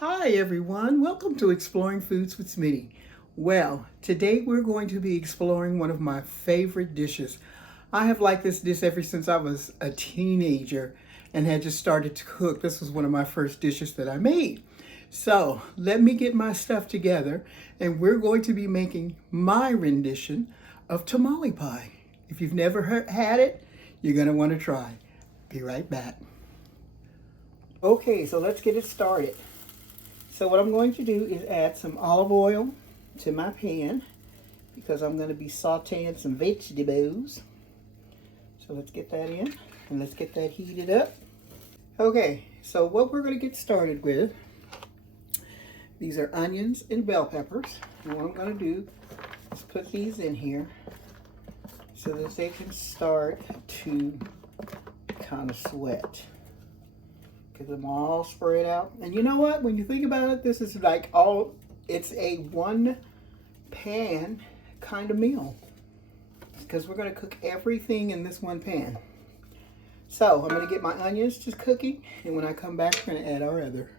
Hi everyone, welcome to Exploring Foods with Smitty. Well, today we're going to be exploring one of my favorite dishes. I have liked this dish ever since I was a teenager and had just started to cook. This was one of my first dishes that I made. So let me get my stuff together and we're going to be making my rendition of tamale pie. If you've never had it, you're going to want to try. Be right back. Okay, so let's get it started. So what I'm going to do is add some olive oil to my pan because I'm going to be sauteing some vegetables. So let's get that in and let's get that heated up. Okay, so what we're going to get started with, these are onions and bell peppers. And what I'm going to do is put these in here so that they can start to kind of sweat. Get them all spread out. And you know what? When you think about it, this is like it's a one pan kind of meal. Because we're going to cook everything in this one pan. So I'm going to get my onions just cooking. And when I come back, we're going to add our other.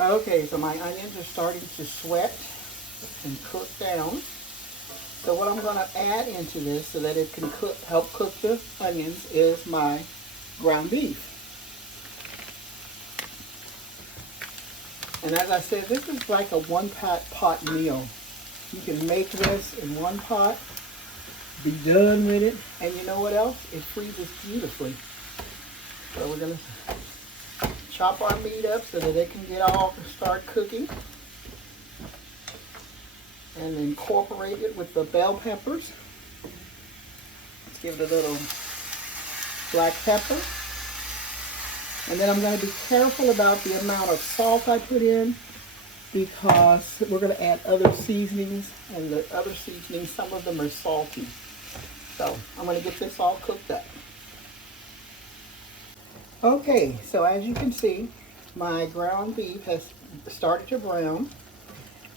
Okay, so my onions are starting to sweat and cook down. So what I'm going to add into this so that it can help cook the onions is my ground beef. And as I said, this is like a one-pot meal. You can make this in one pot, be done with it, and you know what else? It freezes beautifully. So we're going to chop our meat up so that it can start cooking. And incorporate it with the bell peppers. Let's give it a little black pepper. And then I'm going to be careful about the amount of salt I put in because we're going to add other seasonings, and the other seasonings, some of them are salty. So I'm going to get this all cooked up. Okay, so as you can see, my ground beef has started to brown.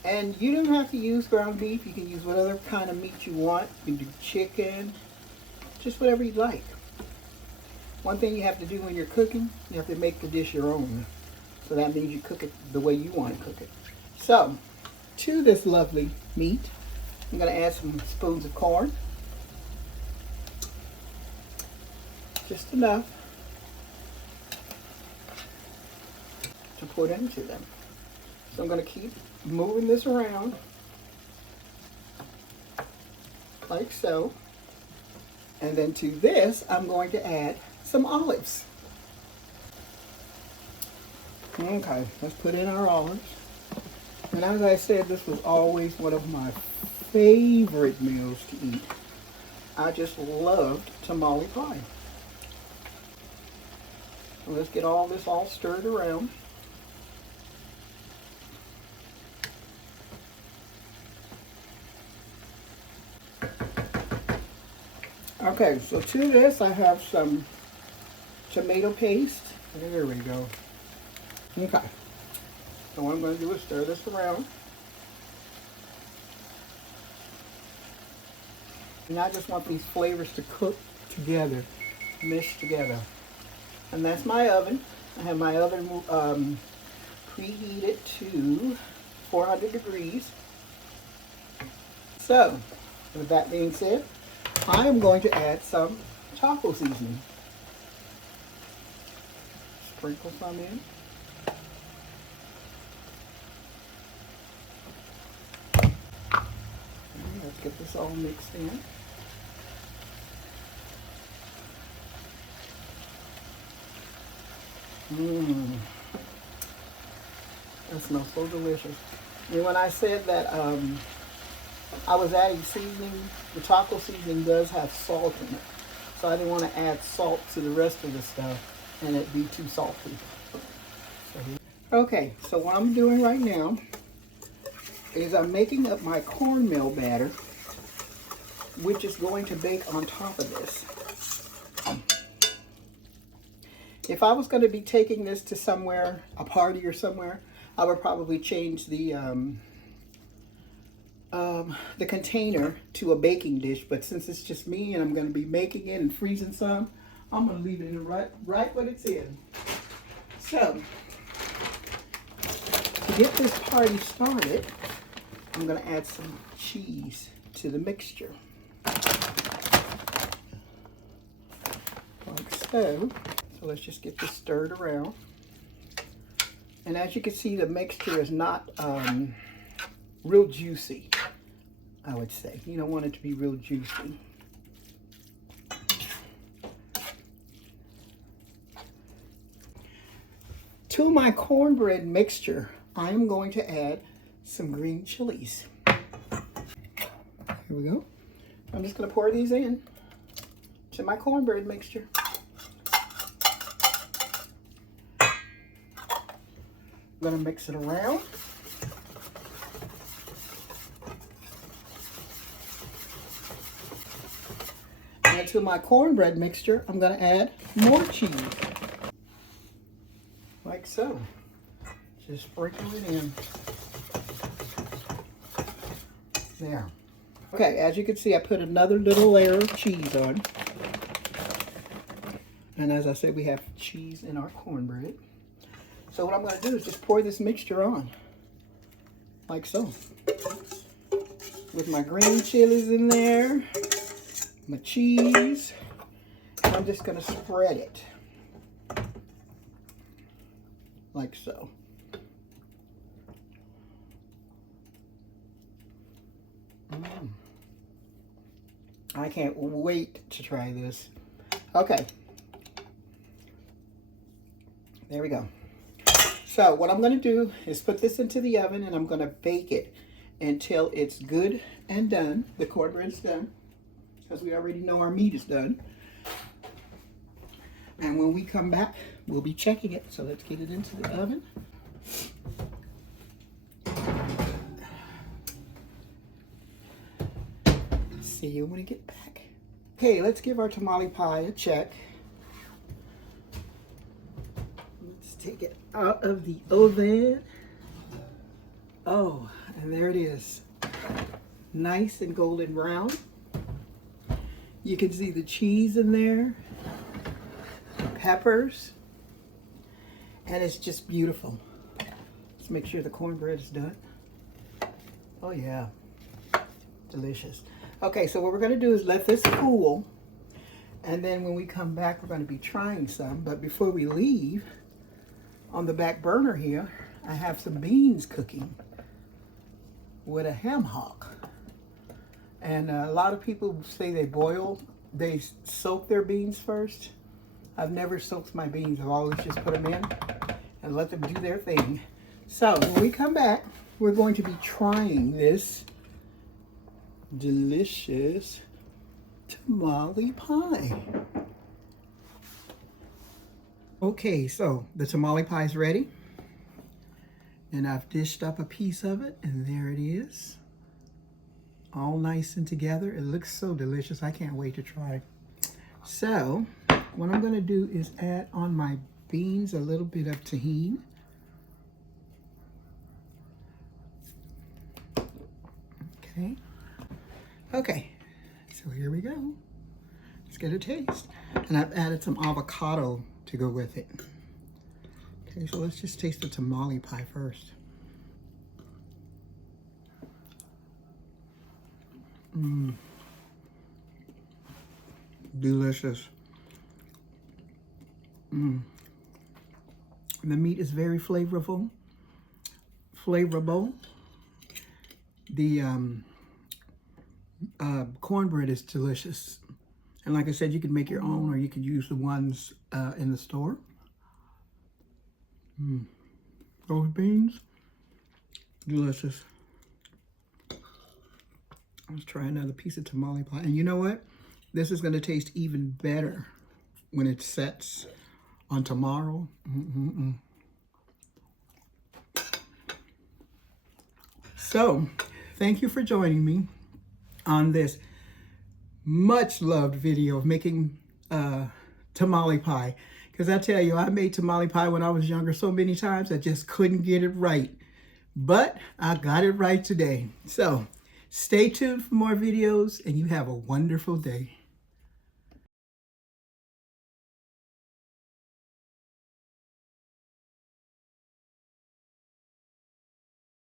And you don't have to use ground beef. You can use whatever kind of meat you want. You can do chicken, just whatever you like. One thing you have to do when you're cooking, you have to make the dish your own. So that means you cook it the way you want to cook it. So, to this lovely meat, I'm going to add some spoons of corn. Just enough to put into them. So I'm going to keep moving this around like so. And then to this, I'm going to add some olives. Okay, let's put in our olives. And as I said, this was always one of my favorite meals to eat. I just loved tamale pie. So let's get all this all stirred around. Okay, so to this I have some tomato paste. There we go. Okay. So what I'm going to do is stir this around. And I just want these flavors to cook together, mesh together. And that's my oven. I have my oven preheated to 400 degrees. So, with that being said, I am going to add some taco seasoning. Sprinkle some in. Let's get this all mixed in. That smells so delicious. And when I said that I was adding seasoning, the taco seasoning does have salt in it. So I didn't want to add salt to the rest of the stuff and it be too salty. Okay, so what I'm doing right now is I'm making up my cornmeal batter, which is going to bake on top of this. If I was going to be taking this to somewhere, a party or somewhere, I would probably change the container to a baking dish. But since it's just me and I'm going to be making it and freezing some, I'm going to leave it in right what it's in. So to get this party started, I'm going to add some cheese to the mixture. Like so. So let's just get this stirred around. And as you can see, the mixture is not real juicy, I would say. You don't want it to be real juicy. To my cornbread mixture, I'm going to add some green chilies. Here we go. I'm just going to pour these in to my cornbread mixture. I'm going to mix it around. And to my cornbread mixture, I'm going to add more cheese. Like so. Just sprinkle it in. There. Okay, as you can see, I put another little layer of cheese on. And as I said, we have cheese in our cornbread. So what I'm going to do is just pour this mixture on. Like so. With my green chilies in there. My cheese. And I'm just going to spread it. Like so. I can't wait to try this. Okay. There we go. So what I'm going to do is put this into the oven and I'm going to bake it until it's good and done. The cornbread's done because we already know our meat is done. And when we come back, we'll be checking it. So let's get it into the oven. See you when we get back. Okay, let's give our tamale pie a check. Let's take it out of the oven. Oh, and there it is. Nice and golden brown. You can see the cheese in there. Peppers, and it's just beautiful. Let's make sure the cornbread is done. Oh yeah, delicious. Okay, so what we're going to do is let this cool, and then when we come back, we're going to be trying some. But before we leave, on the back burner here, I have some beans cooking with a ham hock. And a lot of people say they soak their beans first. I've never soaked my beans. I've always just put them in and let them do their thing. So when we come back, we're going to be trying this delicious tamale pie. Okay, so the tamale pie is ready. And I've dished up a piece of it, and there it is. All nice and together. It looks so delicious. I can't wait to try. So what I'm going to do is add on my beans a little bit of tahini. Okay. Okay. So here we go. Let's get a taste. And I've added some avocado to go with it. Okay, so let's just taste the tamale pie first. Delicious. The meat is very flavorful. The cornbread is delicious. And like I said, you can make your own or you can use the ones in the store. Those beans, delicious. Let's try another piece of tamale pie. And you know what? This is going to taste even better when it sets on tomorrow. So, thank you for joining me on this much loved video of making tamale pie. Because I tell you, I made tamale pie when I was younger so many times, I just couldn't get it right. But I got it right today. So, stay tuned for more videos, and you have a wonderful day.